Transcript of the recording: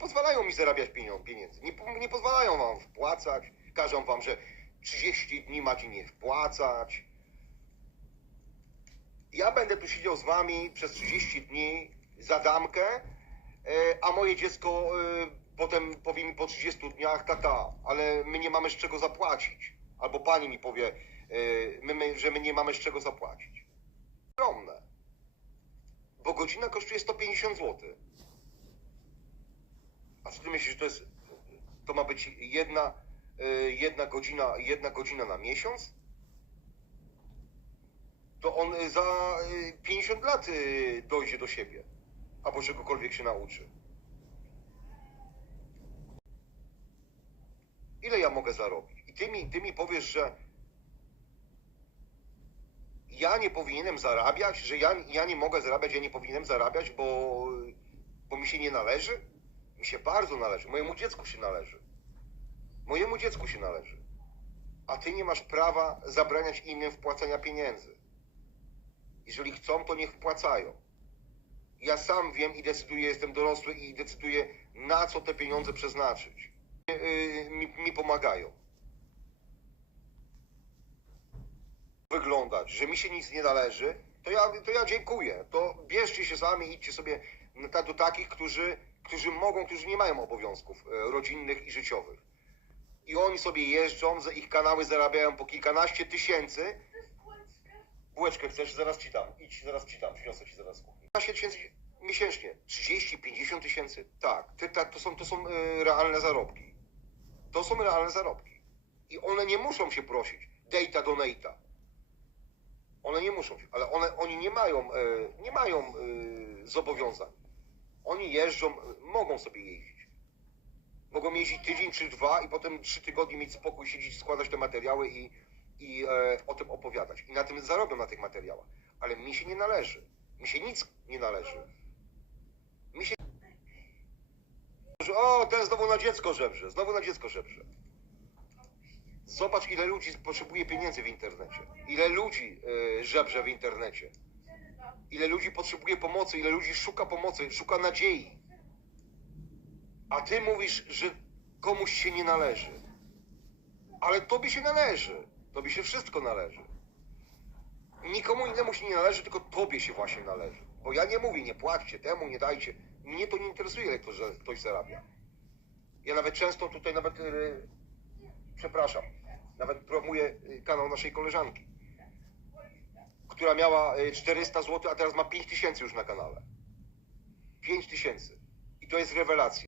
pozwalają mi zarabiać pieniędzy. Nie, nie pozwalają wam wpłacać. Każą wam, że 30 dni macie nie wpłacać. Ja będę tu siedział z wami przez 30 dni za damkę, e, a moje dziecko e, potem powie mi po 30 dniach, tata, ale my nie mamy z czego zapłacić. Albo pani mi powie, e, my, my, że my nie mamy z czego zapłacić. Ogromne. Bo godzina kosztuje 150 zł. A ty myślisz, że to jest, to ma być jedna, e, jedna godzina, jedna godzina na miesiąc? To on za e, 50 lat e, dojdzie do siebie. Albo czegokolwiek się nauczy. Ile ja mogę zarobić? I ty mi, ty mi powiesz, że ja nie powinienem zarabiać, że ja, ja nie mogę zarabiać, ja nie powinienem zarabiać, bo, bo mi się nie należy? Mi się bardzo należy. Mojemu dziecku się należy. Mojemu dziecku się należy. A ty nie masz prawa zabraniać innym wpłacania pieniędzy. Jeżeli chcą, to niech wpłacają. Ja sam wiem i decyduję, jestem dorosły i decyduję, na co te pieniądze przeznaczyć. Yy, mi, mi pomagają. Wyglądać, że mi się nic nie należy, to ja, to ja dziękuję. To bierzcie się sami, idźcie sobie do takich, którzy, którzy mogą, którzy nie mają obowiązków e, rodzinnych i życiowych. I oni sobie jeżdżą, ich kanały zarabiają po kilkanaście tysięcy. Bułeczkę chcesz? Zaraz ci dam. Idź, zaraz ci dam. Przyniosę ci zaraz z kuchni. 15 tysięcy miesięcznie. 30, 50 tysięcy? Tak. To są, to są e, realne zarobki. To są realne zarobki. I one nie muszą się prosić. Data donata. One nie muszą ale one, oni nie mają, e, nie mają zobowiązań. Oni jeżdżą, mogą sobie jeździć. Mogą jeździć tydzień czy dwa i potem trzy tygodnie mieć spokój, siedzieć, składać te materiały i, i e, o tym opowiadać. I na tym zarobią na tych materiałach. Ale mi się nie należy. Mi się nic nie należy. Mi się... O, ten znowu na dziecko żebrze. Znowu na dziecko żebrze. Zobacz, ile ludzi potrzebuje pieniędzy w internecie. Ile ludzi e, żebrze w internecie. Ile ludzi potrzebuje pomocy, ile ludzi szuka pomocy, szuka nadziei. A ty mówisz, że komuś się nie należy. Ale tobie się należy. Tobie się wszystko należy. Nikomu innemu się nie należy, tylko tobie się właśnie należy. Bo ja nie mówię, nie płaćcie temu, nie dajcie. Mnie to nie interesuje, ile że ktoś zarabia. Ja nawet często tutaj nawet, yy, przepraszam, nawet promuję yy, kanał naszej koleżanki, która miała yy, 400 zł, a teraz ma 5000 już na kanale. 5000. I to jest rewelacja.